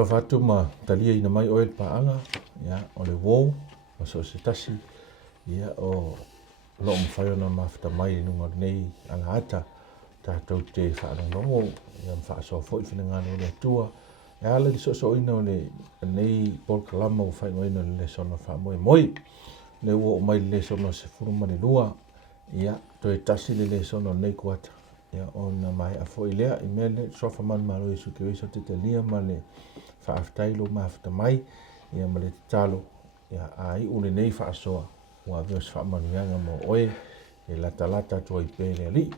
talo fatu ma talia ina mai oil paanga ya o le wou ma so se tasi ia o lo mawhai ona mawhita mai nunga nei anga ata tātou te whaanongongo ia mwhaasoa fo i whinangane le tua ia ala di so ina o le nei Paul Kalama o whai ngoina le sona wha moe moi le ua o mai le sona se furu mani lua ia to e tasi le sona nei kuata ia ona mai a fo i lea i mele sofa man malo i suke wisa te te lia ma le whaaftailo mawhita mai ia ma le talo ia ai ule nei whaasoa ua veos whaamanuanga mo oe e lata tua i pēle ali.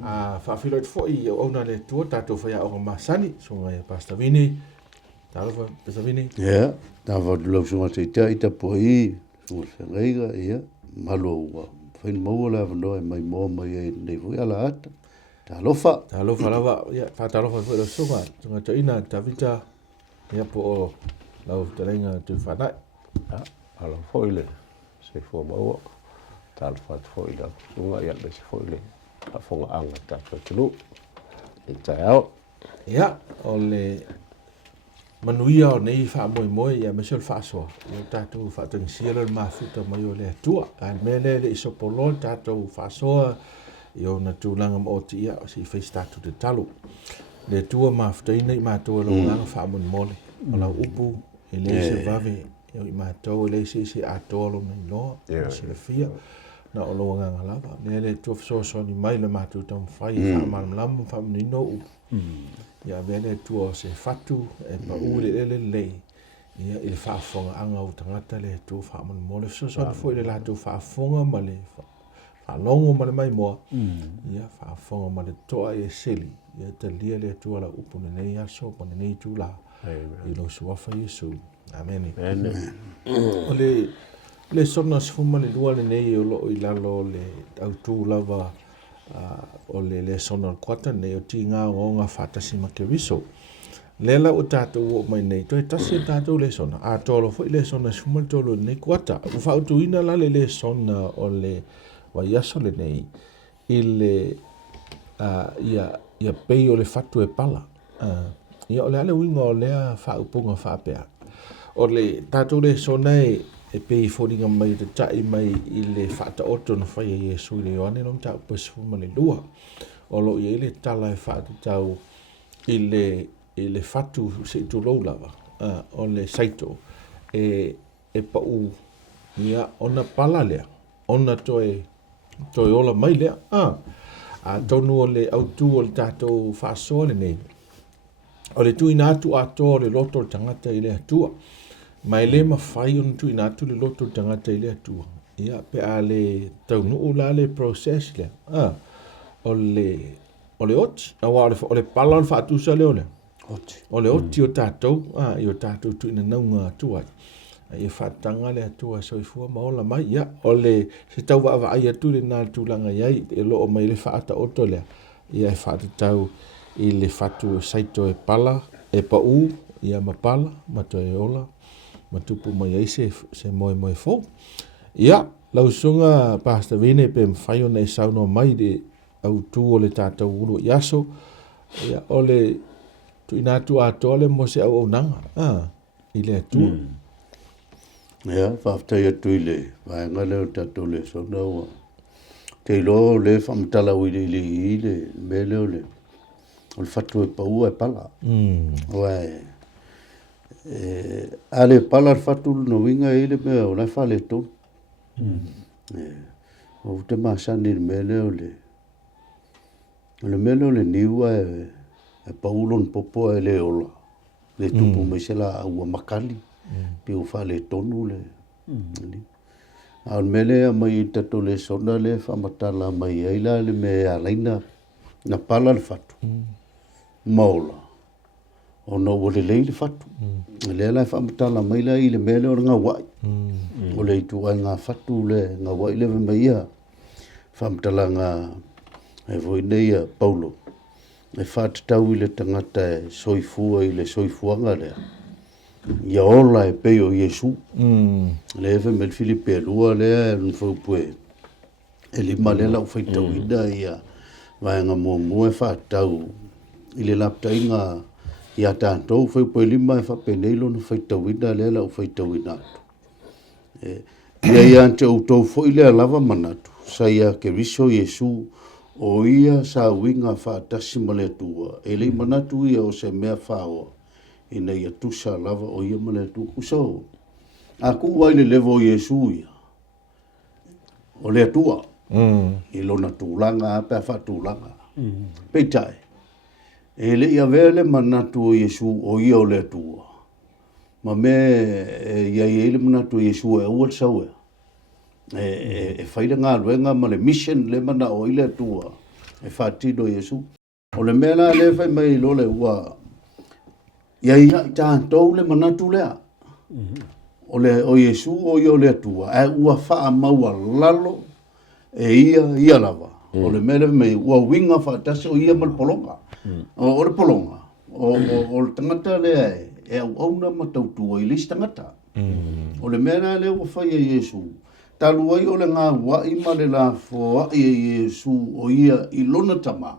Whaafilo i fo i au na le tua tātou whaia o masani so ngai Pastor Vini. Tālofa Pastor Vini? Ia, tāwha dulau sunga te ita ita po i sunga whengaiga ia malo ua. Whain maua la whandoa e mai moa mai e nei fui ala ata. Tālofa. Tālofa lawa, ia, tālofa fo i lau sunga. Sunga ta ina, ta vita, ia po o lau tarenga tu whanai. Alo fo i le. Se fo maua, tālofa fo i lau sunga ia le se fo i le. A fonga anga tātou tunu. E tai au. Ia, o le manuia o nei wha moe ia mesel whaasoa. Ia tātou whaatang siela le mawhuta mai o le atua. A mele le isopolo tātou whaasoa i o na tūlanga mo te ia o si whais tātou te talo. Le tua mawhuta ina i mātua lau langa wha mole. O lau upu, e le se vave, i mātou e le se atoa lo nei loa, se le fia. Na o loa nganga lava. Le tua whasoa ni mai le mātou tau mwhai, wha malam wha manino u. Ia vele tua se fatu e pa ule le ia i le whaafonga anga o tangata le tua wha mole. Whasoa ni fo i le lātou whaafonga ma le whalongo ma le mai moa. Ia whaafonga ma le toa e seli. Ia te lia le tua la upu na nei aso pa na nei tu la. I lo suafa Yesu. Amen. O le sona sfuma le lua le nei o lo i lalo le au tū lava o le sona kwata nei o ti ngā o ngā whātasi ma ke wiso. Lela o tātou o mai nei, toi tasi tātou le sona. A tolo fo i le sona sfuma le tolo nei kwata. U whautu ina la le sona o le waiaso le nei i le ia pei o le fatu e pala. Ia o le ale winga o lea whaupunga whapea. O le tātou le sona e pei fōringa mai te tai mai i le whaata oto na whaia Iesu i le oane non tau pasifuma le lua. O lo i le tala e whaata tau i le whatu se tu lou lava. O le saito e pa u ia ona pala lea. Ona toi ola mai lea. A tonu o le autu o le tātou whaasoa le nei. O le tui nātu ato le loto tangata i le atua. Mai le mawhai on tui nātu le loto tangata i le atua. Ia pe a le taunu o la le process le. O le oti. O le pala o le whaatusa le o le. O le oti o tātou. I o tātou tui na naunga atua. Ia whaatanga le atua soifua maola mai. Ia o le se tau wa ai atu le nā tūlanga iai. E lo o mai le whaata oto le. Ia e whaatatau i le whatu saito e pala. E pa u. Ia ma pala. Ma to e ola. Matupu mai ai se moe fō. Ia, lau sunga Pastor Vini pe mwhai ona e sauno mai de au tū o le tātou uru i aso. Ia, o le tui nātu atoa le mo se au nanga. I le atua. Ia, whaftai atu i le. Vaenga leo tātou le sona ua. Te ilo le whamatala uile i le me leo le. O le whatu e paua e pala. Oe. Ale pala fatu no winga ile me o na fale to. O te masani mele ole. Le mele ole niwa e paulon popo ele ola. Le tupu me sela ua makali. Pe o fale tonu le. Al mele mai tato le sona le famatala mai aila le me alaina na pala le fatu. Maula. O no o le leile fatu. Le la whamatala mai la i le mele o ngā wai. O le itu ai ngā fatu le ngā wai le mai ia. Whamatala ngā e voi nei a Paulo. E whatatau i le tangata e soifua i le soifuanga lea. Ia ola e peo Iesu. Le ewe mel Filipe e lua lea e nwhaupue. E lima le lau whaitau ina ia. Vai ngā mua mua e whatatau i le lapta i ngā ia tātou whai poe lima e whapenei lona whaitawina lea lau whaitawina atu. Ia ante o tau fwoi lea lava manatu, sa ia ke riso Yesu o ia sa winga whaatasi ma lea tua, e lei manatu ia o se mea whaoa, ina ia tusa lava o ia ma lea tua kusau. Aku wai le levo o Yesu ia, o lea tua, i lona tūlanga, apea whaatūlanga, peitai. E le ia vele manatu o Yesu o ia o lea tua. Ma me ia ele manatu o Yesu e ua sau ea. E whaile ngā ruenga ma le mission le mana o ile tua. E whaatido Yesu. O le mea le whai mai lo le ua. Ia ia i tātou le manatu lea. O le o Yesu o ia o lea tua. E ua wha maua lalo e ia lava. O le mea le mai ua winga whaatasi o ia mal polonga. O le polonga. O le tangata lea e au auna matautua i lisi tangata. O le mea le ua whai a Yesu. Talu ai o le ngā wai ma le la fo ai a Yesu o ia i lona tama.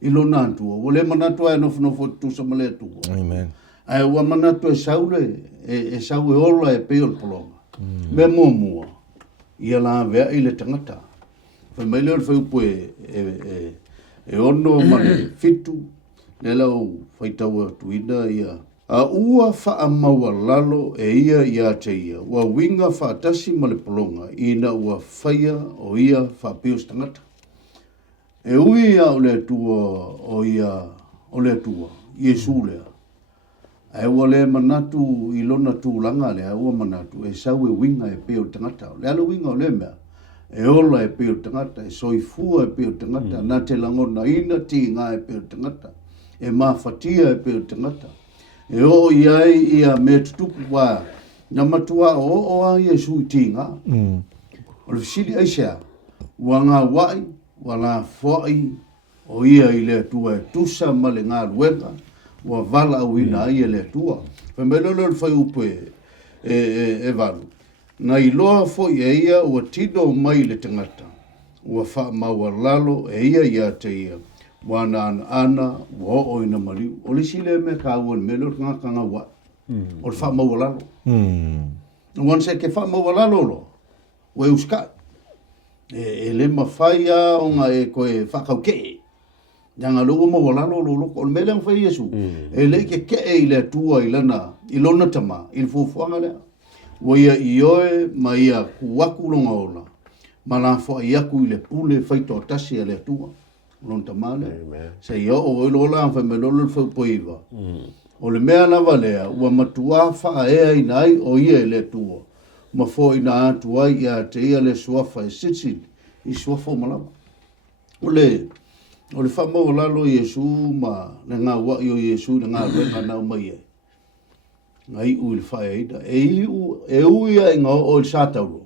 I lona antua. O le manatua e nofo tusa ma le atua. Amen. Ai ua manatua e saure, e sau e ola e peo le polonga. Me mua. Ia la vea i le tangata. Whai mai leo le whai upo e ono ma le fitu. Le lau whai taua tuina ia. A ua wha maua lalo e ia te ia. Ua winga wha atasi ma le polonga. Ina ua whaia o ia wha pios tangata. E ui ia o le atua o ia o le atua. Yesu lea. E ua le manatu i lona tūlanga lea. Ua manatu e sau e winga e peo tangata. Le alo winga o le mea. E ola e peo tangata. E soifua e peo tangata. Nā te langona ina ti ngā e peo tangata. E mawhatia e peo tangata. E o iai ia me tutupu wa na matua o a Yesu tinga. O le fisili aisea. Wa ngā wai, wa ngā whai, o ia i le atua e tusa ma le ngā ruenga, wa vala au ina ai e le atua. Whamelolo le whai upe e valu. Na i loa fo i ia ua tino mai le tangata. Ua wha maua lalo e ia te ia. Wana ana wa o ina mali o le sile me ka won me lo nga ka nga wa o fa mo wala lo wan se ke fa mo wala lo we uska e le ma faia o nga e ko e fa ka ke nga lo mo wala lo o me le fa Yesu e le ke e le tua i lana i lona tama i fu fu nga le wo ia ioe ma ia ku waku lo nga ola mana fo ia ku le pule fa to tasi le tua lon tamale se yo o lo la fa me lo fo poiva o le mea na valea ua matua fa e ai nai o ia le tua ma fo ina atu ai ia te ia le suafa e sitsi i suafa malama o le fa mo la lo Yesu ma na nga wa yo Yesu na nga le na mai ngai u le fa e da e u ia nga o satau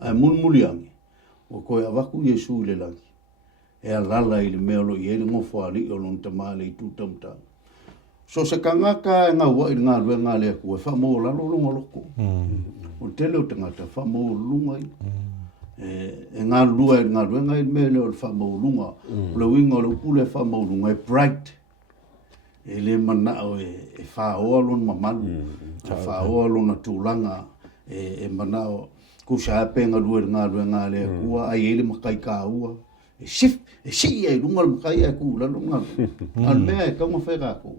ai mun muliangi o ko avaku Yesu le langi e alala i le mea lo i ele ngofo ali o lon tamale i tūtamta. So se kangaka e ngā ua i ngā lue ngā lea kua, wha mō lalo longa loko. O tele o tangata, wha mō lunga i. E ngā lua i ngā lue ngā i mea leo wha mō lunga. O le winga o le upule wha mō lunga, e bright. E le mana o e wha oa lon mamanu. Wha oa lon na tūlanga. E mana o kusa ape ngā lue ngā lea kua, ai ele makai ka ua. E si ai lunga le makai e ku la lunga. Al mea e kaunga wheka ku.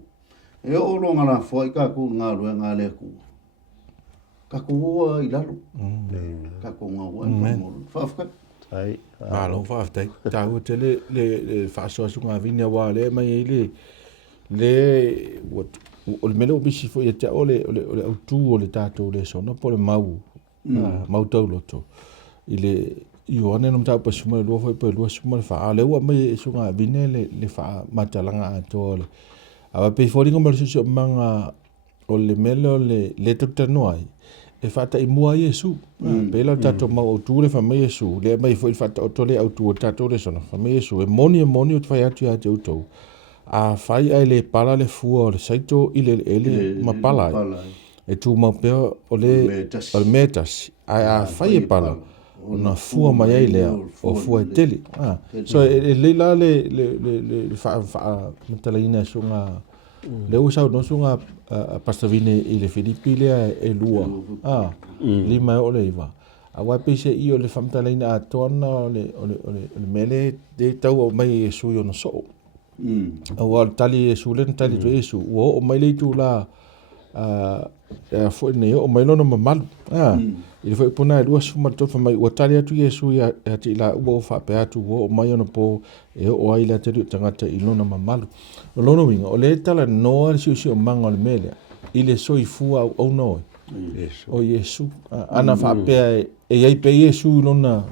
E o longa la fwai ka ku ngā lue ngā le ku. Ka ku ua i lalo. Ka ku ngā ua i pamolu. Whafka? Tai. Malo whaftai. Tāua te le whaasoasu ngā vini a wā le mai e o le mele o bisi fo i te o le autu o le tātou le sona po le mau. Mau tau loto. I le Ioane no mtau pa suma lua foi pa lua suma le fa le ua mai sunga vine le fa matalanga ato le ava pe fori ngam le manga o le melo le tutano ai e fa ta imua Yesu pe la tato ma o tu le fa mai Yesu le mai foi fa ta o le autu tato le sona fa mai Yesu e moni o fa atu ya auto a fai ai le pala le fuo le saito ile ma pala e tu ma pe o le metas a fai e pala na fua mai ai lea o fua e tele. So e leila le fa matalaina sunga le o sa no sunga pastavine i le Filipi le e lua lima o le iwa a wa pe se i o le famtalaina a tona le mele de tau o mai e su yo no so a wa tali e su le tali to e su o mai le tu la fo ne o mai lo no mamalu i foi puna e lua suma to fa mai o tali atu Yesu ya ti la o fa pe atu o mai ono po e o ai la te tangata i lona mamalu o lono winga o le tala no si o manga o le mele i le soi fua o no o Yesu ana fa pe e ai pe Yesu lona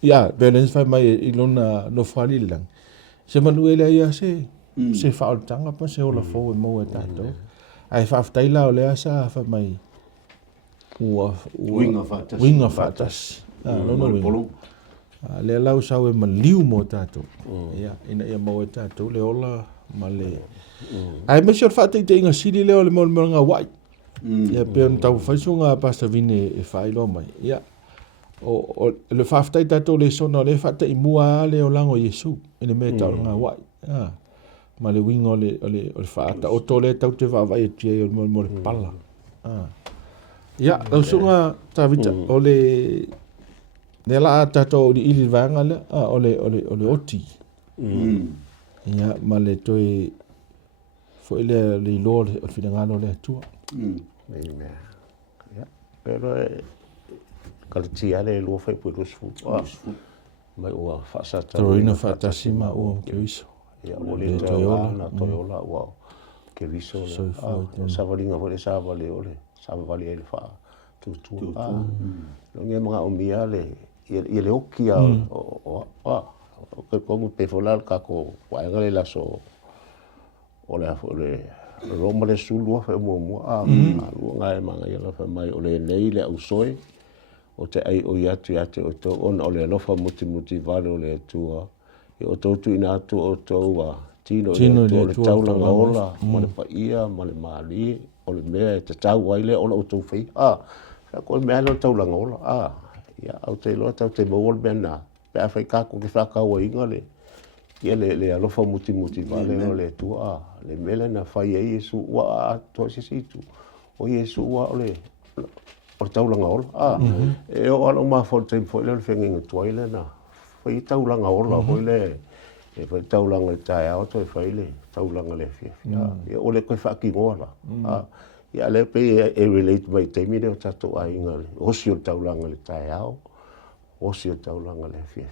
ya balance fa mai i lona no fali lang se manuela ia se fa o tanga pa se o la fo e mo e tato ai fa taila o le asa fa mai winga fatas no winga le lau sau e maliu mo tato ia ina ia mo e tato le ola ma le ai me se fa te inga sili le o le mo nga wai ia pe on tau faisunga pasta vine e failo mai ia o le fa tai tato le sono le fa te mua le o lango Yesu ina me tau nga wai ma le winga o le fa ta o tole tau te va vai tie o mo le pala ia o sunga tavita o le la tato di ili vanga le o le oti ia ma le toi foi le lord o finangalo le tua ya pero kalau tia le lo foi por os fu mai o fa sa ta Torino fatasima o que iso ya o le toyola wa que viso sa valinga foi sa vale ole sa vale ele fa tu lo nge mga umia le le oki o que como pe folar ka ko wa ngale la so ole Roma le sulu fa mo ngai manga ia fa mai ole nei le usoi o te ai o ia o to on ole no fa muti vale ole tua e o to tu ina tu o to wa tino le taula ola mo le pa ia mo le mali ole me te tau wai le ola o to fei fa ko me lo taula ola ia au te lo tau te mo bena pe fa ka ko ke fa ka o ingale ia le alofa muti vale ole tua le mele na fai e Yesu wa to se tu o Yesu wa ole o taulanga ola e o ala ma fo te fo le fenga toile na fai taulanga ola fo le e fai taulanga tai au to fai le taulanga le fia e ole ko fa ki ngola ia le pe e relate mai te mi de tato ai ngale o si o taulanga le tai au o si o taulanga le fia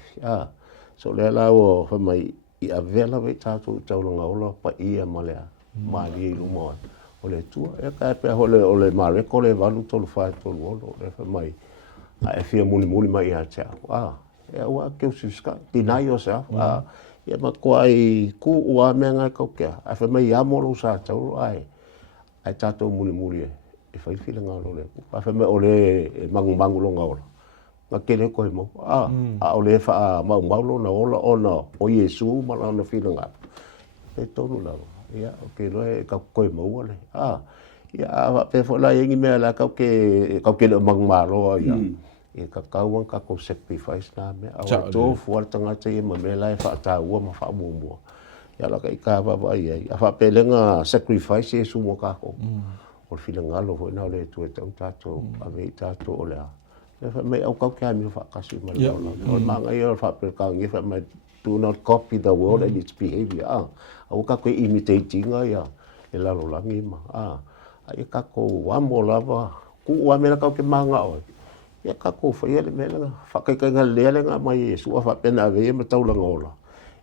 so le la o fa mai i avela ve tato taulanga ola pa ia malea mali lu mo o le tua e ka pe ole mare ko le valu to fa to lo le fa mai a fia muli mai a cha e wa ke usiska deny yourself ia ma ko ai ku wa menga ko ke a fa mai amoro sa tau ai tato muli e fa fila ngalo le a fa mai ole mangu lo ngalo ma kele ko mo ole fa mau na ola ona o Yesu ma na fila nga e tonu la ia ke lo e ka ko mo ole ia pe fo la yengi me la ka ke le mang malo ia e ka kawan ka ko sacrifice na me a to fo tanga te ma me la fa ta wa ma fa mo ia la ka va ia a fa pelenga sacrifice Yesu mo ka ko o fila nga lo fo na le tu tato a ve tato ole me au kau kia mi fa kasi ma lo manga ia fa pe ka ngi fa ma do not copy the world and its behavior au ka ko imitating ia e la lo langi ma ai ka ko wa mo lava ku wa me ka ke manga o ia ka ko fa ia me la fa ka ka le nga ma Yesu fa pe na ve ma tau la ngola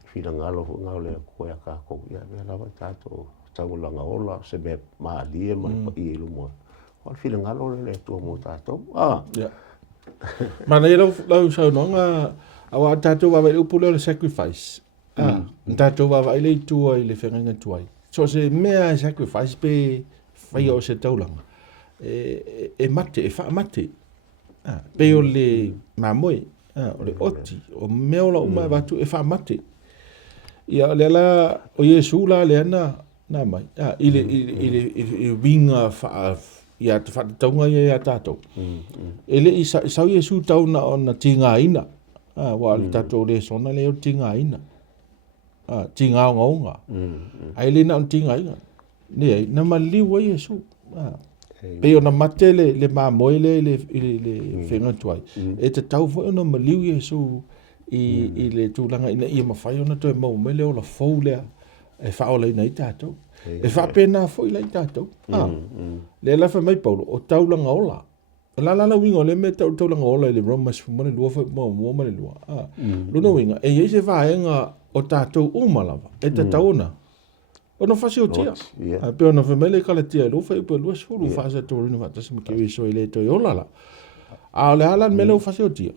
fi na ngalo ngale ko ya ka ko ia me la ta to tau la ngola se be ma li ma i lu mo al fi na ngalo le to mo ta to mana ia lau sau no nga awa tatou wa vai upule le sacrifice tatou wa vai le tua i le whenga tuai so se mea sacrifice pe whai o se taulanga e mate e wha mate pe o le mamoe o le oti o mea o la umai watu e wha mate ia le la o Yesu la le ana na mai i le winga wha ia te whataunga ia tātou. Ele i sau Yesu tauna o na tinga ina. Wa le tātou le sona leo tinga ina. Tinga o ngaunga. Ai le na o tinga ina. ne na maliu ai Yesu pe ona mate le mamoe le whenga tuai e te tau fo ona maliu Yesu i le tūlanga ina ia mawhai ona toi mau mele o la fau lea e whaola ina i tātou e whapena fo i la i tātou le lafa mai Paulo o taulanga ola la winga le me taulanga ola i le Romas fumane lua fa mua male lua luna winga e yeise vaenga o tātou umalava e te tauna ona fasi o tia pe ona famele kala tia lo fa ipo lua sulu fa sa torino va tasi me ke so ile to ola la a le ala mele o fasi o tia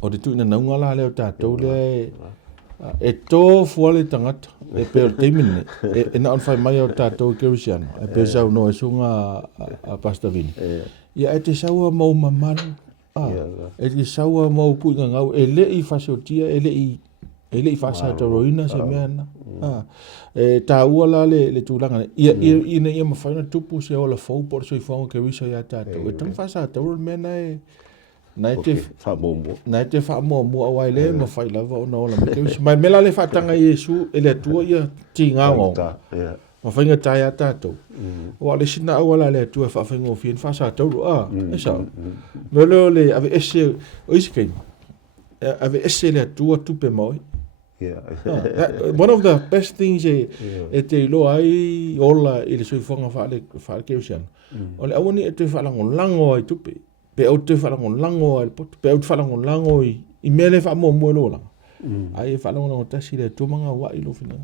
o de tu ina naunga la le o tātou le e tō fuale tangata e pe o teimine e na on fai mai o tātou kerisiano e pe sau no e sunga a pasta vini ia e te saua mau mamaru e te saua mau puinga ngau e le i fasi o tia e le i fasa ta roina se meana e ta ua la le tūlanga ia ia mawhaina tupu se o la fau por so i whaunga kerisa ia tātou e tang fasa ta roina mena e Nai te wha awai le ma whai lava o na ola me kerisi. Mai mela le whatanga Yesu e le atua ia ti ngāngo. Ma whainga tai a tātou. O ale sina awala le atua whawhainga o fien whasa tauru. E sao. Me leo le ave ese o isikeini. Ave ese le atua tupe maui. One of the best things e te ilo ai ola i le soifonga whaale kerisiano. O le awani e te whalango lango ai tupe. Pe au te whalango lango ai pot, pe au te whalango lango i mea le wha mua mua lola. Ai e whalango lango tasi le tūmanga wa i lo whina.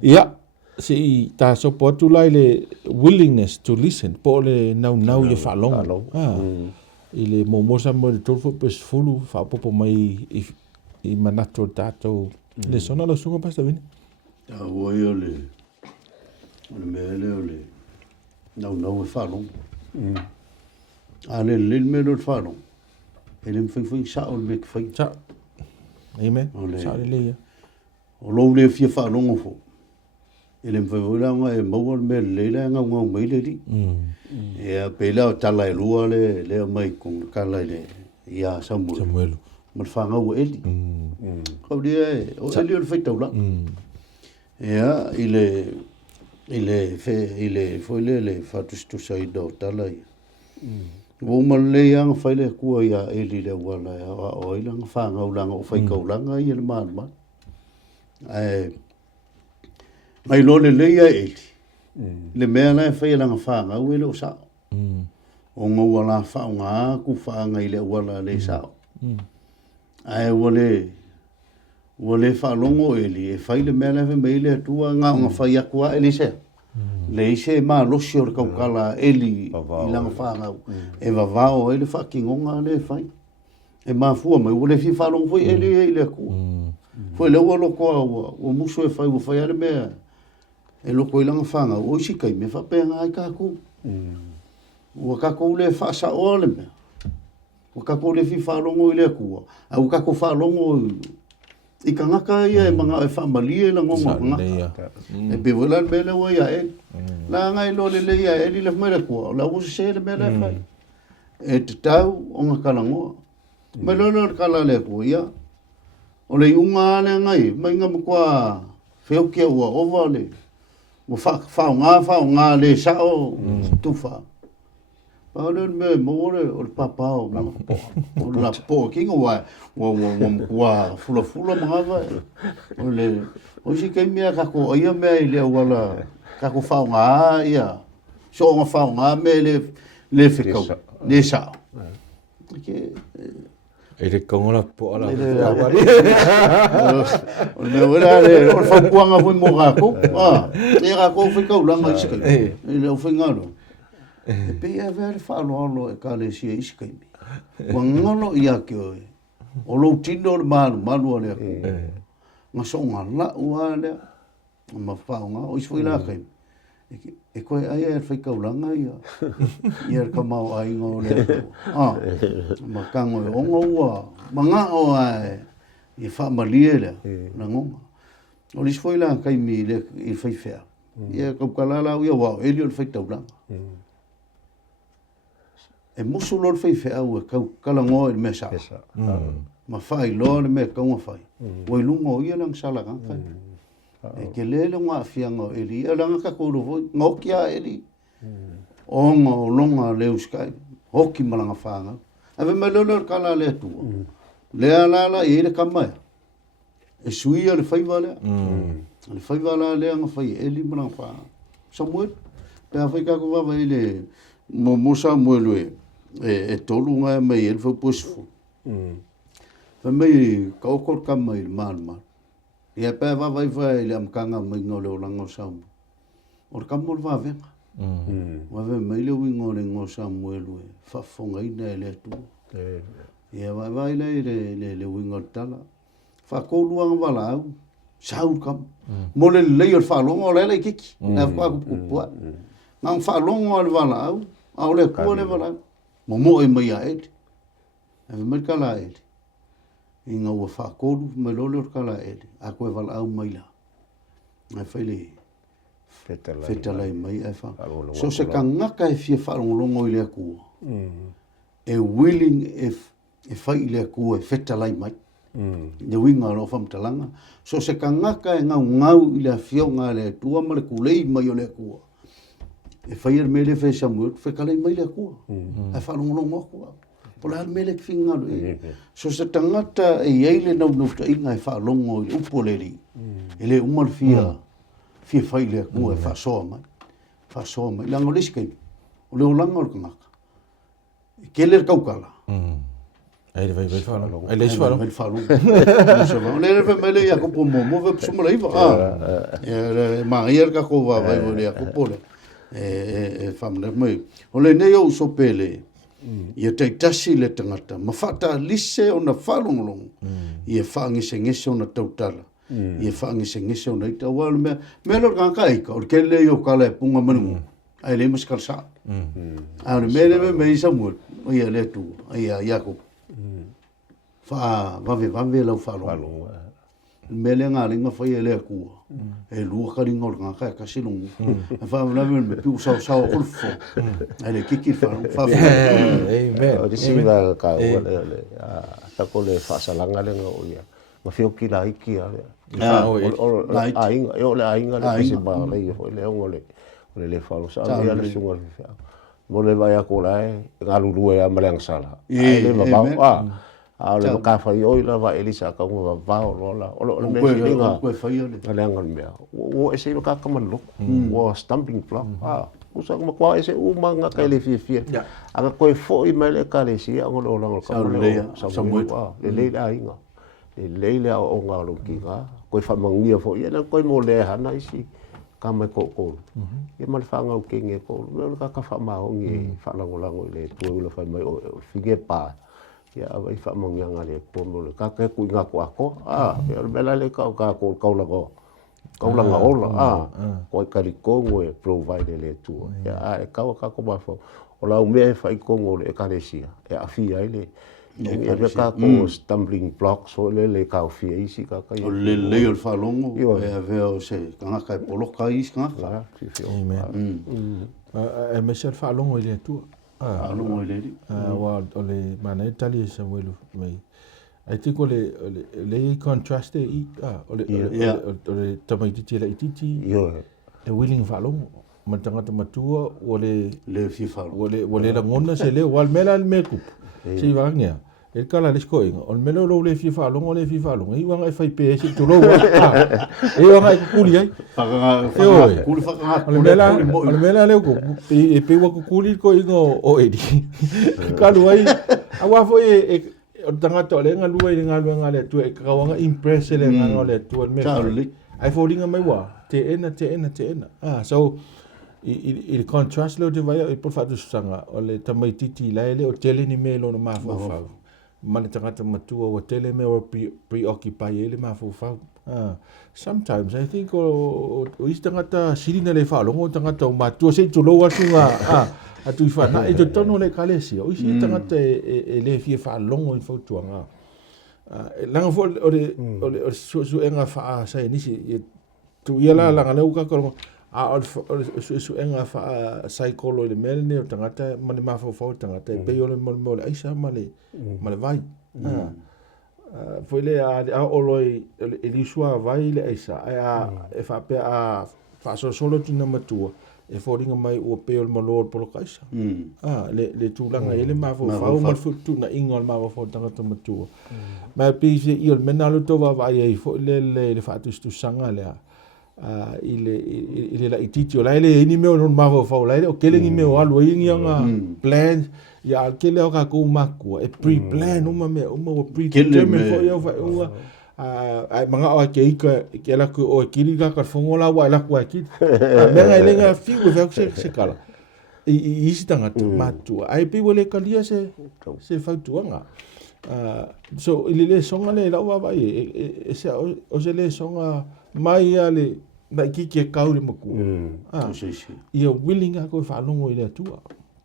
Ia, se i tā sopo atu lai le willingness to listen, po le nau i whalongo. I le momosa mo le tolfo pes fulu, whapopo mai i manato tātou. Le sona la sunga pasta vini? Tā uai o le mea le o le nau e whalongo. Ale le melo fano ele me foi sa o me foi sa amen sa le o lo le fia fa longo fo ele me foi la nga e mo me le la nga me le di e a pela tala e lua le mai con kala le ia Samuel ma fa nga o eli ko dia o eli o foi tola e ile foi le fa tu sai do tala o malei ang faile kua ia eli le wala o ilang fanga ulanga o fai kaulanga ia le malma mai lo le leia eli le mea la fai langa fanga o ele o sa o ngo wala fa nga ku fanga ile wala le sa ai wole fa longo eli e fai le mea la mai le tua nga fai akua eli se le ise ma losi o kaukala eli ilang whanga e wawao ele whakingonga le whai e ma fua mai ule fi whalong fui eli e le kua fui le ua loko o muso e whai whai ale mea e loko ilang whanga o isi kai me whapenga ai kako ua kako le whasa o le mea ua kako le fi whalongo i le kua a ua kako whalongo I ka ngaka ia e mga e whamalia na ngonga ngaka. E pe wala mele wa ia e. La ngai lo le ia e li le mele kua. La usi se le mele fai. E te tau o ngā kalangoa. Me lona kala le kua ia. O le unga ale ngai. Mai ngā mkua wheukia ua ova le. Mo whao ngā le sao tufa. Paule me more o papao o la po kinga wa fula manga o le o si ke mea ka ko ia me ile wala ka ko fa nga ia so nga fa nga me le fikau le sa ke e le kongola po ala o me wala le o fa puanga foi mo ga ko e ga ko fikau la nga si ke ile o fingalo e pe ia vere whaaloalo e ka le sia isi kaimi. Wa ngolo ia ke oe. O lo tino le manu a lea. Nga so ngā la ua lea. Ma whaonga o isi whaila kaimi. E koe aia e whaikaulanga ia. Ia e ka mau ai ngā lea. Ma kango e onga ua. Ma ngā o ai. I whaamalie lea. Na ngonga. O isi whaila kaimi i whaifea. Ia kaukalala ia wao. Eli o le whaitaulanga. E musu lor fei fe au e kalango e mesa. Ma fai lo le me kaunga fai. Wai lungo ia lang sala kan fai. E ke lele ngā whianga o eri. E langa ka kōru voi. Ngoki a eri. O ngā o longa leu skai. Hoki malanga whanga. Awe mai lolo kala lea tua. Lea lala e ere kamai. E sui ale whaiva lea. Ale whaiva lea lea ngā whai eli malanga whanga. Samuel. Pea whai kako wawa ele. Mo Samuel e. E tolu ngai mai ele whau posifu. Whai mai kaokor kamai maan. Ia pea wawai whai ele amkanga mai ngau leo langa o Samuel. Or kamol wawenga. Wawe mai leo wingo le ngau Samuel e. Whafonga ina ele atu. Ia wawai le wingo tala. Whakoluanga wala au. Saur kam. Mole leo whalonga o lele kiki. Nā whakupupua. Ngā whalonga o le wala au. Au le kua le wala au. Momo e mai a ete. Ewe mai kala ete. I ngā ua whakolu mai lole o kala ete. A koe wala au mai la. Ai whaile. Whetalai mai ai wha. So se ka ngaka e fia whalongolongo i lea kua. E willing e whai i lea kua e whetalai mai. Ia winga alo whamtalanga. So se ka ngaka e ngau i lea whio ngā lea tua ma le kulei mai o lea kua. E whai ar mele whai Samuel, whekalei mai lea kua. Ai whalongolongo kua. Pola ar mele ki whingaru e. So se tangata e eile nau nufta inga e whalongo i upo le ri. E le umar fia whai lea kua e whasoa mai. Whasoa mai. Lango leskei. O leo langa o le kangaka. E keler kaukala. Ai le vai whalongo. Ai le whalongo. Vai whalongo. Le rewe mai le ia kupo momo ve pusuma leiva. E maa ia ka kova vai o le ia kupo le. E whamne mai. O le nei au so pele. Ia teitasi le tangata. Ma whata lise o na whalongolongo. Ia whaangise ngese o na tautala. Ia whaangise ngese o na ita. Wale mea. Mea lor kanka eika. O ke le o kala e punga manungu. Ai le maskal sa. Ai le mea lewe mei Samuel. O ia le tu. Ia Iakob. Whawe lau whalongo. Mele ngā ringa whai e lea kua. E lua ka ringa o le ngā kai kasilongu. E whawe nawe me piu sao olfo. E le kiki whalongo. Amen. O disi nga ka ua le. Tako le whaasalanga le ngā o ia. Ma whio ki la iki a le. O le ainga le kise maa lei. O le ongo le. O le whalo sa. Ia le sunga le whia. Mo le vai a kolae. Ngā lurua e a maleang sala. Ai le mabau. A le ka fai oi la va Elisa ka ngwa va o la o le me nga Koe whai ale. ale anga mea o e se ka ka man lo o stamping block o sa ma kwa e se u manga ka le fie aga koe foi mai le ka le si o lo la ka sa mo le ainga le o nga lo ki ga koe fa mangia fo ia na koe mo le hana isi ka mai ko e mal fa nga o ke nge ko le ka fa ma o nge fa la ngo le tu le fa mai o fige pa ya vai fa mongyanga le pomo le ka ke ku nga ko ako ya bela le ka ko la go la ola ko ka ri ko e provide le tu ya e ka ko ba fo o la u me fa i ko le ka le sia ya fi ai le e le ka ko stumbling blocks o le ka fi ai si ka o le o falongo e ve o se ka ka polo ka is ka amen e me se falongo le tu alongo le wa ole mana Italia Samuel mai ai tiko le contrast e ole tamaiti le ititi e willing falongo ma tangata matua ole le fifa ole la ngona se le wal mela me kup si vangya e kala le skoinga on melo le fifa longo i wanga fai pe se tu lo e wanga kuli ai kuli on mela le ko e pe wa kuli ko ingo o edi kalu ai awa fo e tangata le nga le tu e kawanga impress le nga le tu me ai fo linga mai wa te ena so il contrast lo de vai e por fatu sanga o le tamaititi le o tele ni me lo no mafa mana tangata matua o tele me o preoccupy ele mafufau sometimes I think o tangata sirina le whalongo tangata o matua se tulo atunga atu i whana e to tono le kalesia o isi tangata e le fie whalongo i whautuanga langa fo o le su enga wha sa nisi tu ia la langa leu kakorongo o enga wha saikolo le melene o tangata mani mafufau tangata e pei o le mole aisa ma le vai foi le a oloi li sua vai le isa e fa pe a fa solo tina matua e foringa mai o pe o malor polo kaisa le tulanga ele ma fo fa o mal futu na ingol ma fo tanga to matua ma pe se i o menalo to va vai e fo le fa tu sanga le ile la ititi o la ile ini me o ma fo la ile o kelengi me o alu inga plan ya kele o ka ko maku e pre-plan uma o pre-determine fo yo fa ai manga o ke la ko o kiri ka fongola wa la ko ki me nga lenga fi o fa se kala i tanga matu ai pe wole kalia se fa tuanga so ile songa le la wa e se o se le songa mai ale na ki kauri maku you're willing a go fa longo ile tua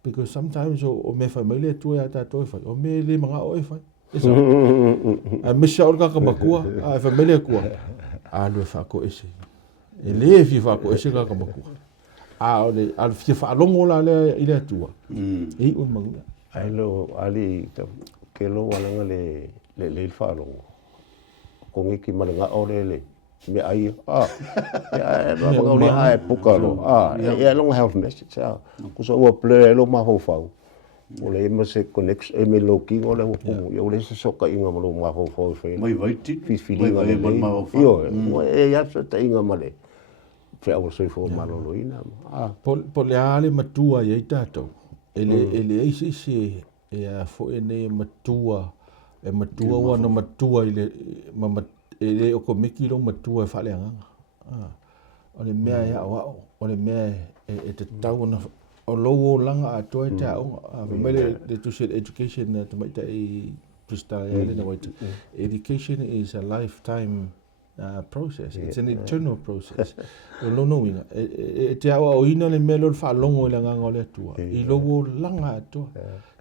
because sometimes o me fa mele tua ya ta to fa o me le manga o fa a me sha orga ka makua a fa mele kua a lo fa ko ese ele fi fa ko ese ka makua a o le al fi fa longo la le ile tua e o manga ai lo ali ke lo wala le fa longo ko ngi ki malanga o le me ai ya no ni ai pukalo ya long health message ku so wo ple lo ma ho fa o le mo se connect e me lo ki o le mo yo le so ka inga mo ma ho fa fe mai vai ti fi le ma ho fa yo ya so ta inga male fe o so fo ma lo ina po le ale matua ye tato ele isi e fo ene matua wa no matua ile ele o ko miki lo matua fa le anga o le mea ya o le mea e te tau na o lowo langa a toi te au mele de to share education to mai tai prista ele na wait education is a lifetime process it's an eternal process o lo no winga te au o ina le melo fa longo le nga ngole tua I lowo langa to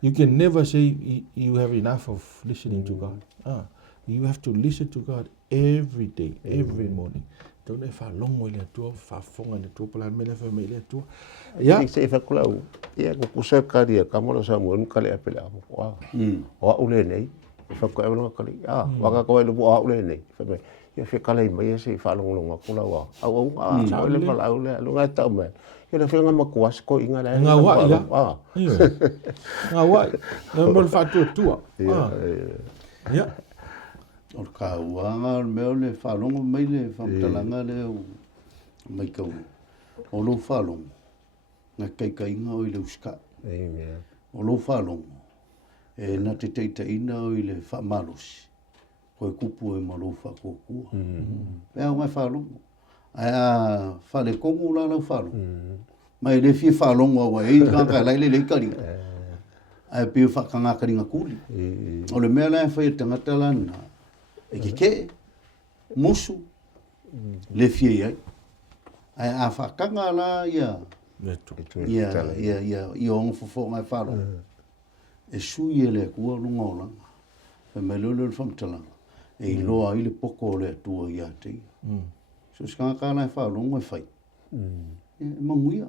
you can never say you have enough of listening to God you have to listen to God every day, every morning. Don't fa longo ile tu fa fonga le tu pala mele fa mele tu. Ya. Se fa kula u. Ya ku se karia kamolo sa mo kale apela. Wa. Wa ule nei. Fa ko elo kali. Wa ka ko elo wa ule nei. Fa me. Ya fe kale mai se fa longo kula wa. Au le pala ule lo ga ta me. Ya le fe nga makuas ko inga la. Nga wa ya. Nga wa. Nga fa tu. Ya. O ka uanga meo le whalongo mai le whamtalanga le mai kau. O lo whalongo. Nga kai inga o i le uska. O lo whalongo. E na te teita ina o i le whamalosi. Koe kupu e malo whakokua. Pea o mai whalongo. Aia whale kongo la lau whalongo. Mai le fie whalongo awa e kanga lai le kari. Aia pio whakanga karinga kuli. O le mea lai whai tangata lana. E ke musu le fie ai a whakanga la ia ia ongo fofo ngai wharo e sui e le kua lunga o langa e me lolo le whamtalanga e I loa I le poko o le atua ia te so skanga ka nai wharo ngai whai e manguia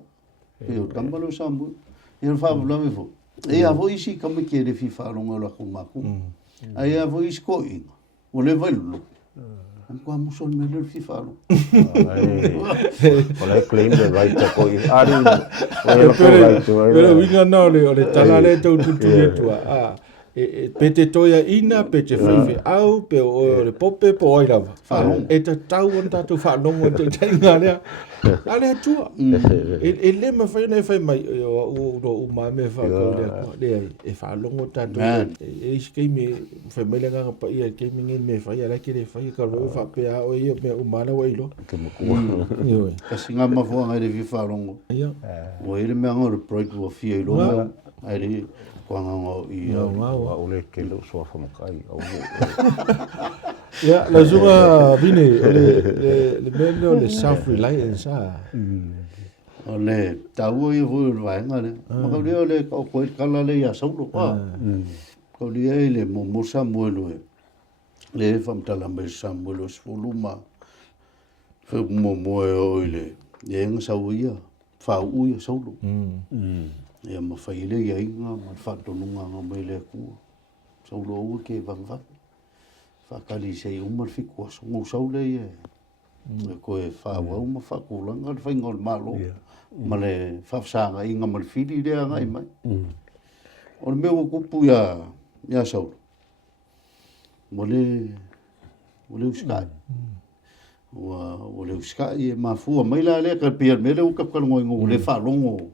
e o kambalo sambu e o wharo lawe fo e a vo isi kama ke le fi wharo ngai la kumaku a a vo isi ko inga o le vai lulu. Am ko amuso me le fifalo. O le claim the right to ko ari. Pero winga no le talale to tua. Pete toia ina pete fefe au pe o le pope po oira. E ta tau on tatu fa longo te tainga lea. Ale tua. E le ma fai nei fai mai o ma me fa ko le e fa longo tatu. E iske me fai mai nga pa ia ke mingi me fai ala ke le fai ka ro fa pe a o ia me o mana wa ilo. Ka singa ma fo nga le fa longo. Ia. O ile me ngor project wo fi ilo. Ai Kwango I o le ke lo so fa makai o ya la zuga vine le melo le self reliance o le tau I vo vai ngale ma le ko kala le ya saulo ko le mo samuelo le famtala me samuelo sfoluma fe mo o ile yang sauia fa u saulo ia ma faile ia inga ma fatonunga nga mai le ku saulo o ke vanga whakali sei umar whiku aso ngau saule ia. Ko e whāwau ma whakulanga le whainga o le malo. Ma le whafsanga inga ma le whiri rea ngai mai. O le mea kupu ia saulu. Mo le uskai. O le uskai e mafua mai la le ka pia me le uka kalongo ingo le whalongo.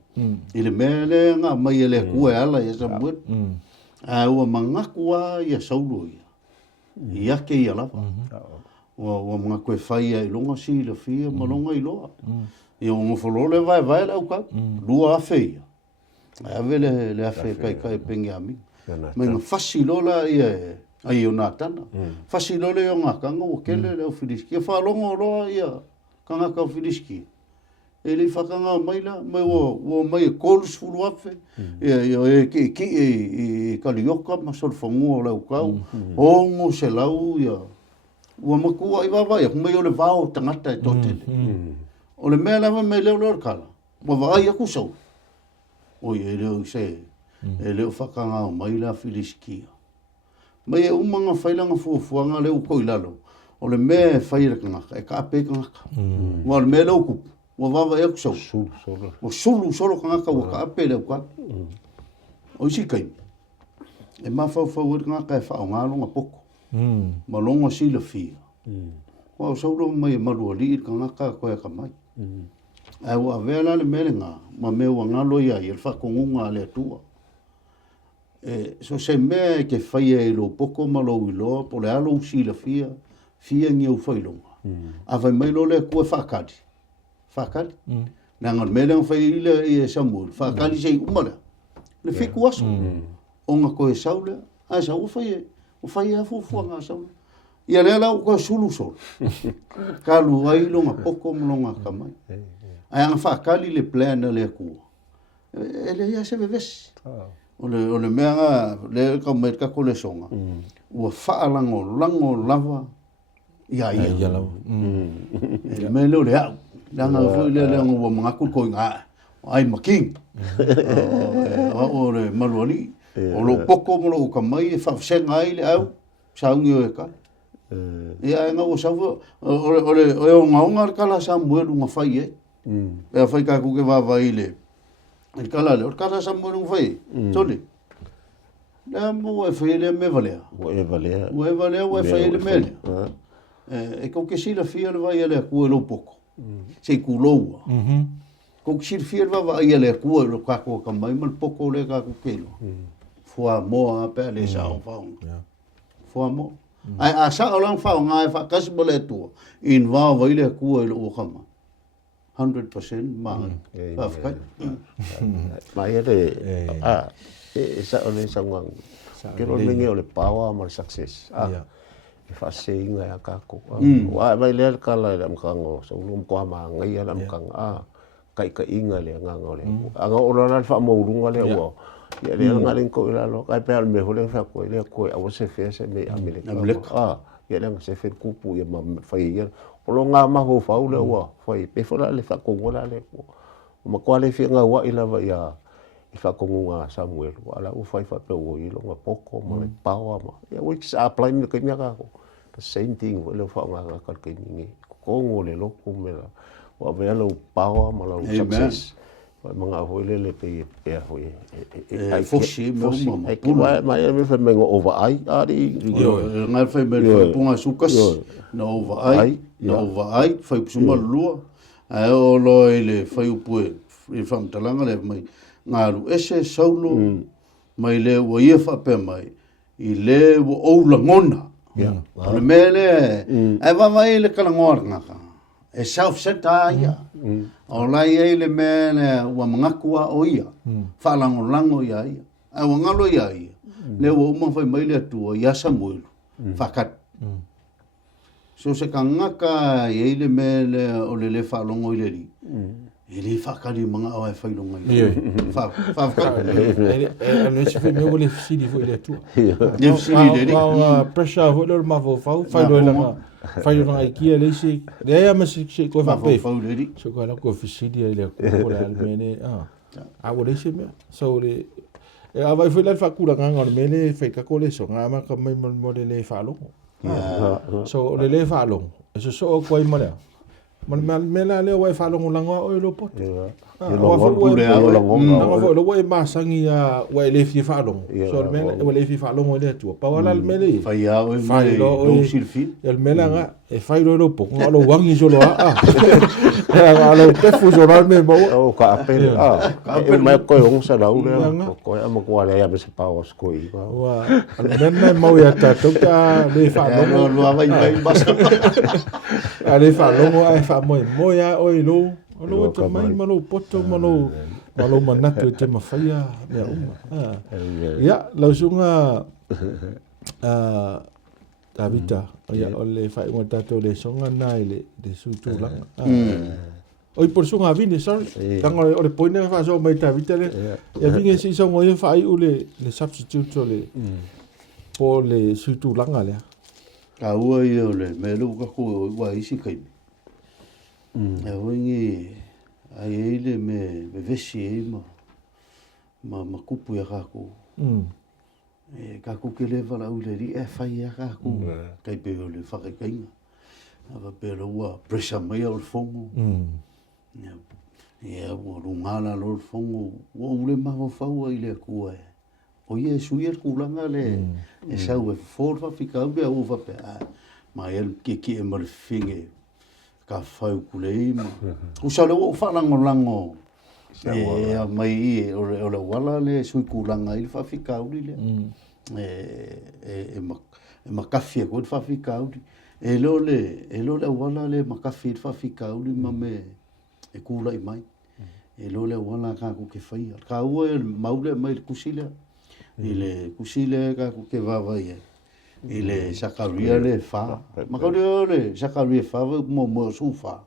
I le mea le ngā mai e le kua e ala ia sa muet. A ua mangakua ia saulu ia. Ia ke ia lava. Ua mga koe whaia i longa si la fia ma longa i loa. Ia o ngofolo vai la uka. Lua afe ia. Ave le afe kai pengi ami. Mai ngā whasi lola ia ai o nā tana. Whasi lola i o ngā kanga o kele le o whiriski. Ia whalonga o loa ia kanga ka o whiriski. E li whakanga mai la, mai o mai e kōlus fulu afe. Ia e ki e kalioka ma sol whangua o lau kau. Ongo se lau ia. Ua makua i wawa ia, kumai o le vāo tangata e totele. O le mea lawa mai leo leo kala. Wa vai aku sau. O ia e leo se, e leo whakanga o mai la whiriskia. Mai e umanga whailanga fuafuanga leo koi lalo. O le mea e whairaka ngaka, e ka ape ngaka. Wa le mea leo kupu. Wa wawa e aku sau. O sulu ngaka wa ka ape leo kala. O isi kai. E mawhau ngaka e whao ngalo nga poko. Malonga sila fia. Wa sauro mai e marua li ka ngaka koe ka mai. Ai wa vela le melenga ma me wa ngalo ia i fa kongunga le tua. So se me ke faia i lo poko malo i lo po le alo sila fia ngi u failonga. A vai mai lo le ko fakadi. Fakadi. Na ngal melenga faile i samul. Fakadi sei umala. Le fiku aso. Onga ko e saule a sa u faia. O faia fufu nga saule. Ia le la ko sulu sol. Ka lu ai longa poko longa kamai. Ai anga fakali le plan le ku. Ele ia se veves. O le mea le ka mai ka kole songa. Ua faalango lango lava. Ia. Ele me le au. Langa foi le ua mga ko nga. Ai making. O le maluali. O lo poko mo lo ka mai e whafsenga ai le au. Saungi o e ka. Ia nga o sawa. O ngaunga kala sa muelu nga whai e. E a whai ka kuke wawa i le. E kala le. O kala sa muelu nga whai. Tole. Lea mo e whai le me valea. O e valea. O e valea o e whai le me lea. E kouke sila fia le vai le kua lo poko. Sei kuloua. Kouke sila fia le vai le kua lo kako ka mai mal poko le kako kelo. Fua moa pe le sa o faung. Fua mo. Ai a sa o lang faung ai fa kas bole tu. In va vai le kua lo kama. 100% ma. Fa fa. Mai ele e sa o le sangang. Ke ro me o le power ma success. E fa seinga ya kako. Wa mai le kala le mkango so lum ko ma ngai ala mkang kai inga le nganga le. Anga o la fa mo lunga le wo. Ya le ngalen ko la lo kai pe me hole fa ko le ko a se fe se me amile ya le se fe kupu ya ma fa ya o lo nga ma ho fa le wa fa pe fo la le fa ko la le ko ma ko le fi nga wa ila va ya i fa ko nga Samuel ala u fa pe o i lo nga poko ma le power ma ya which apply me ke nya ka ko the same thing le fa nga ka ke ni ko ngo le lo ku me la wa ve lo power ma lo success mga hole le pe hoi ai fosi ma me fe mengo over ai ari ngal fe me punga sukas no over ai foi suma lua ai o lo ele foi pu e fam talanga le mai ngalu ese saulo mai le o ia fa pe mai i le o langona le mele ai va mai le kalangor ngaka e self-centered ia. O lai e le mele ua mangakua o ia. Whalango ia ia. Ai ua ngalo ia ia. Le ua umawhai mai le atua ia Samuelu. Whakat. So se ka ngaka e le mele o le whalongo i le ri. E le whakari mga o e whailonga ia. Whakat. Ano se whi mea le fisiri fo i le atua. Le fisiri le ri. Pressure fo le mawho whau. Whailonga. Whailonga i kia le si. Le ea masi se koe whapei. So koe la koe fisiri i le koe le almene. A o le se mea. So le... E a vai fo le whakura nganga o le mele whaikako le so. Ngā maka mai mo le whalongo. so o le whaalong. E so o koe ma lea. Me la leo wai whaalong o langoa o e lo pot. Nanga fo lo wai masangi a wai le fi whaalong. So le mele wai le fi whaalong o le atua. Pawala le mele. Fai au e mai lo silfi. El mele nga e whai lo po. Nga lo wangi so lo a. Nga lo tefu so lo me mo. O ka apel. E mai koe ong sa lau le. Koe ama kua le ia bese pao skoi. Wa. Nena mau ya tatou ka le whaalong. Lo vai vai basta. Ale whaalong ai wha mo ya oi lo. Alo te mai malo poto malo manatu te mawhaia mea uma. Ia, lausunga Tavita, ia o le whaingo tatou le songa nai le sutu langa. Oi por sunga vine, sorry. Tanga o le poine wha so mai Tavita le. Ia vinge si songo ia whai u le substitute o le po le sutu langa lea. Ka ua ia le melu ka ko wa isi kai. E wingi ai ele me vesi e ma kupu ya kako. E kako ke le vala u le ri e fai ya kako. Kai pe o le whakakainga. Ava pe ua pressure mai o le fongo. Ia ua rungala lo le fongo. Ua ule maho faua i le kua e. O ia e sui er kulanga le. E sau e forfa fika ube a uva pe. Ma el ki e ma le finge. Ka whau kulei ma. Usa le o whalango. E mai e o le wala le sui kulanga i whawhika uri le. E makawhia koe whawhika uri. E lo le wala le makawhia i whawhika uri ma me e kula i mai. E lo le wala ka ku ke whaia. Ka ua e maule mai le kusile. I le kusile ka ku ke wawai e. I le sakaria le wha. Makauri o le sakaria wha mo su wha.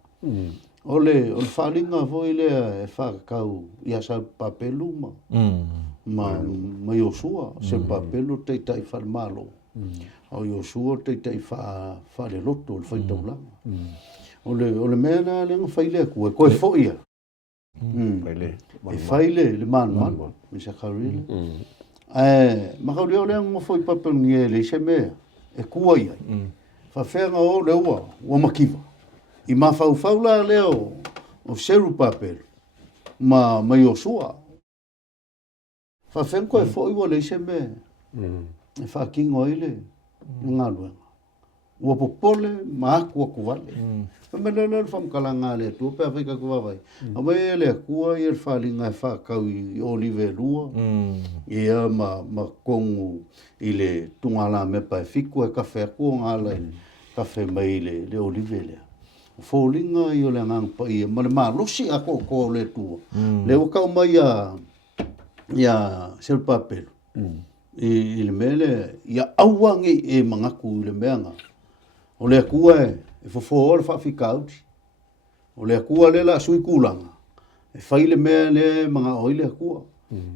O le whalinga fo i le e wha kau i asa papelu ma. Ma Yosua se papelu te tai wha malo. O Yosua te tai wha le loto le whai taulanga. O le mena le whaile kua koe fo ia. E whaile le manu. Mi sakaria le. Makauri o lea mo foi papel nge le se mea e kua ia. Fa fenga o le ua makiva. I ma fau la leo o seru papel ma Yosua. Fa fenga e foi o le se mea. E fa kingo ile ngaluenga. Ua popole ma aku vale. Pemele fam kalanga le tu pe Afrika ku vai. Ame le kua i falinga e fa kau i olive lua. Ia ma kongu i le tungala me pa fiku e kafe ku ngala kafe mai le olive le. Folinga i le ngang pa i ma le malosi a ko le tu. Le o ka mai ya sel papel. I le mele ia awangi e mangaku le meanga. O le kua e fofo o le whawhikauti. O le kua le la sui kulanga. E whaile mea le mga oi le kua.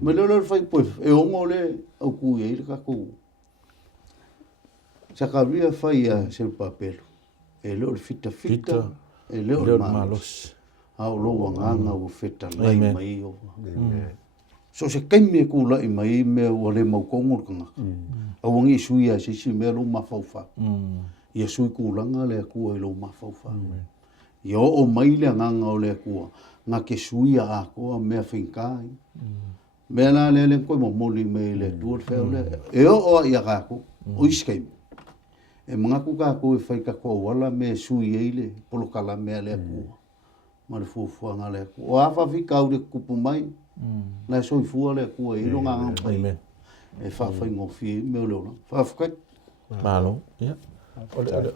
Me le le whaipoe e ongo le au kui e le kakou. Sakaria whai a sel papelu. E leo le fita. E leo le malos. Au loa nganga u feta lai mai o. So se kaimi e kula i mai mea o le maukongo kanga. Awangi sui a sisi mea lo mawhauwha. Ia sui kulanga le kua i lo mawhauwha. Ia o mai le nganga o le kua. Nga ke sui a koa mea whinkai. Mea la le koe momoli me le tuor wheo le. E o ia kako. O iskaimi. E mga ku kako e whaika koa wala me sui eile. Polokala mea le kua. Ma le fuafuanga le kua. O awha whikau le kupu mai. Na soi fua le kua i longa ngampai. E whawhai ngofi me o leona. Whawhakai. Malo, ia.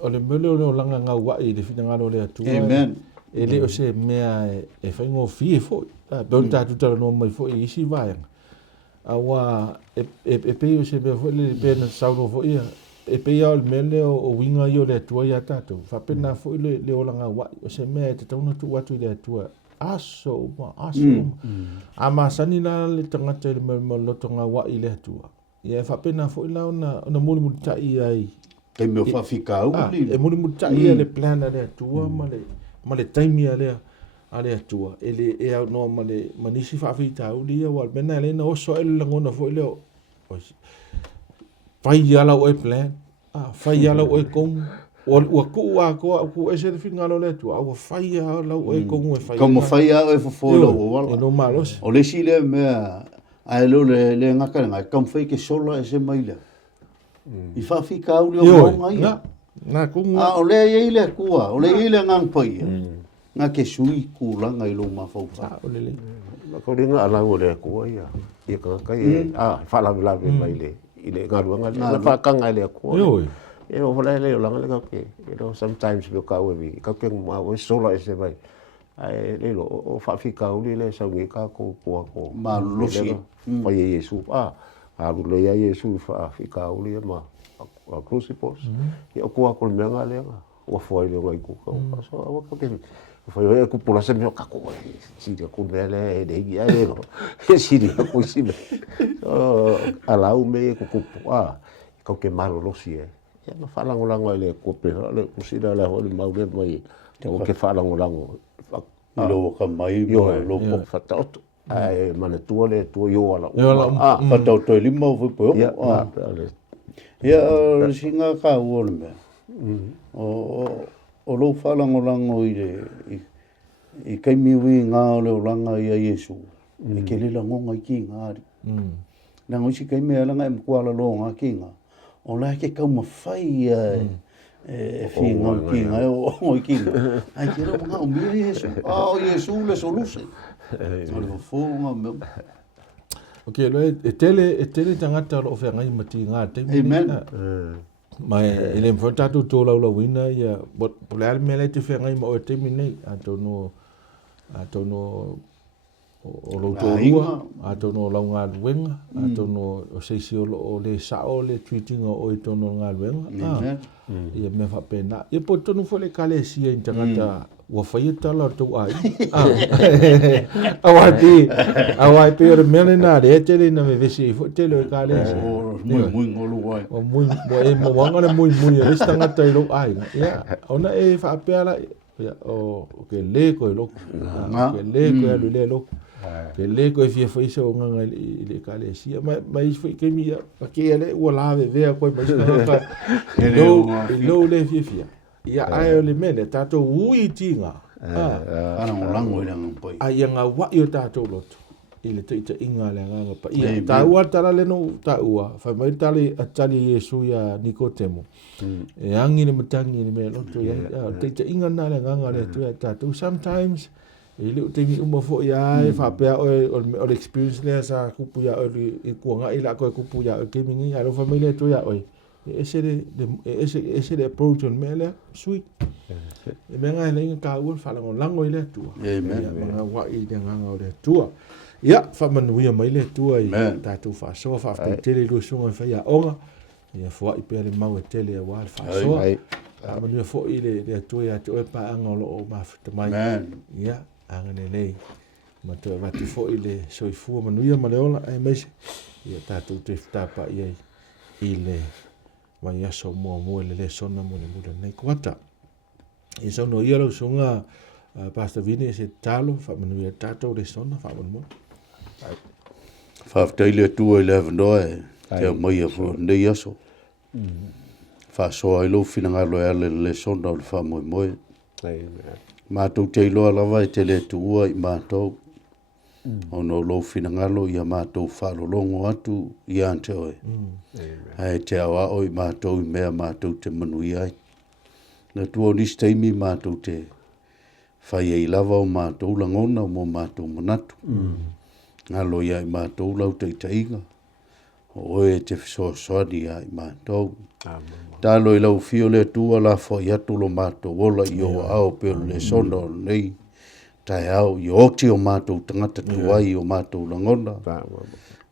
O le mele o langa ngau wai le whina ngaro le atua. Amen. E le o se mea e whaingo fie fo. Beon tātu tala no mai fo i isi vaianga. Awa e pei o se mea fo le pena sauno fo ia. E pei au le mele o winga i o le atua ia tātou. Whapena fo i le o langa wai. O se mea te tauna tu watu i le atua. Aso. Ama sani la le tangata i le loto ngā wai i le atua. Ia e whapena fo i la ona muli muli tai ai. Kei mea whawhikau li. E muri mutai le plana le atua ma le taimi a le atua. E au noa ma le manisi whawhitau li a wal mena le na oso e le langona fo i leo. Pai ala o e plan. fai ala o e kong o ku a ko ku e se finga lo le tu a fai ala o e kong e fai Como fai a e fo lo wala. e no malos O le sile me ai lo le ngaka ngai kam fai ke sola e se mai le. I fa fi ka u le o ngai. Na ku O le ye le kua, o le ile ngang pai. Nga ke sui ku la ngai lo ma fa fa. o le Ko ringa ala o le ko ia. Ia ka kai fa la mai le. Ile ngaruanga le fa ka ngai le ko. You know, le lang le ke. You know, sometimes we ka we ka ke ma we sola e se mai. Ai le lo o fa fi ka u le sa ngi ka ko ko. Ma lo si. Pa Yesu lu le ya Yesu fa fi ka u le ma. A crucifix. Ia ko ko me nga le. O foi le ngai ku. So o ka ke. Foi eu ku pula se me ka ko. Si de ku le de ia le no. Si de ku si me. Ala u me ku ko ke malo lo si ya no falangolango le ko pe le kusida le ho le mau le mai o ke falangolango Lo ka mai lo po fatot ai mana tu le tu yo ala fa tau to lima fo po ya singa ka o le me o lo falangolango i kai mi wi nga le langa ya Yesu e ke le lango ngai ki ngari na ngo si kai me la ngai mo ala lo nga ki nga o la ke ka ma fai fi ngon ki nga o ki ai ke ro nga o mi Yesu Yesu le solusi o le fo nga me okay lo e tele tangata lo fe ngai mati nga te amen mai ele mfota tu to la wina ya bot pulal mele te fe ngai mo te mine atono o lo tōrua, a tono lau ngā luenga, a tono o seisi o le sao le tweetinga o i tono ngā luenga. Ia me whapena. Ia po tonu fole kale sia in tangata ua whaia tala tau ai. Awai pe ora mele nā rea tere na me vesi i fo tele o kale sia. Mui ngolu wai. Mo wangana mui e resi tangata i lo ai. Ia, ona e whapea la, o ke le koe loko. Ke le koe alu le loko. Ke le ko fia foi so nga le kale sia mai foi ke mi ke ele o la ve ko mai ka lo le fia ia ai le mele tato ui tinga ana ngolango ile ngai ai nga wa yo tato lot ile te inga le nga pa ia ta wa tala le no ta ua fa mai tali atali Yesu ya Nicodemo e angi le matangi le me lot ya te inga na le nga le tu tato sometimes ele te mi uma fo ya e fa pe o experience le sa kupu ya i kuanga ila ko kupu ya ke mingi alo family to ya oi ese de approach on mele sweet e menga le ka u fa lango ile tu menga wa i de nga le tu ya fa manu ya mai le tu ai ta tu fa so fa tele lo so fa ya onga ya fo i pe le mau tele wa fa so manu fo ile le tu ya to pa angolo o ma fa mai ya angane nei ma to va tu fo ile so i fu manuia maleola e mes ia tatu te tapa ia ile wa ia so mo le sona mo nei kwata e so no ia lo songa pasta vini se talo fa manuia tatu le sona fa mo fa tele tu 11 doe te mai fo nei aso fa so ai lo finanga lo le sona fa mo Mātou te iloa lawa te le tuua i mātou. Ono lo finangalo ia mātou whalolongo atu i ante oe. Ai te awa o i mātou i mea mātou te manui ai. Na tuo nis teimi mātou te whai ei lava o mātou langona mo mātou manatu. Ngalo ia i mātou lau te tainga. Oe te fisoasoani ai mātou. Talo i lau fio le tua la fo i atu lo mātou ola i o au pelo le sono nei tai au i oti o mātou tangata tuai o mātou langona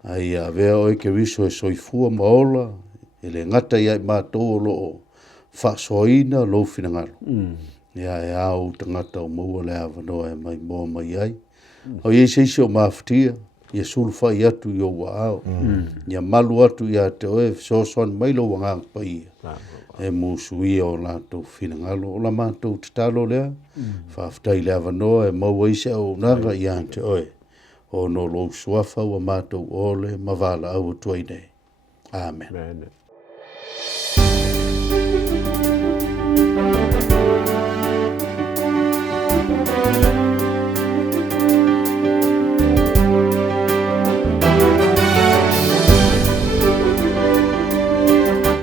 ai a vea oi ke riso e soifua maola e le ngata i ai mātou o lo whasoina lo finangaro ia e au tangata o maua le awanoa e mai moa mai ai o i seisi o mawhatia ia sulfa i atu i o waao ia malu atu i a te oe sosoan mai lo wangang pa ia e musui o lātou finangalo o la mātou te talo lea whaftai le awanoa e maua ise o nanga i a te oe o no lo suafa ua mātou ole mavala au tuai nei. Amen.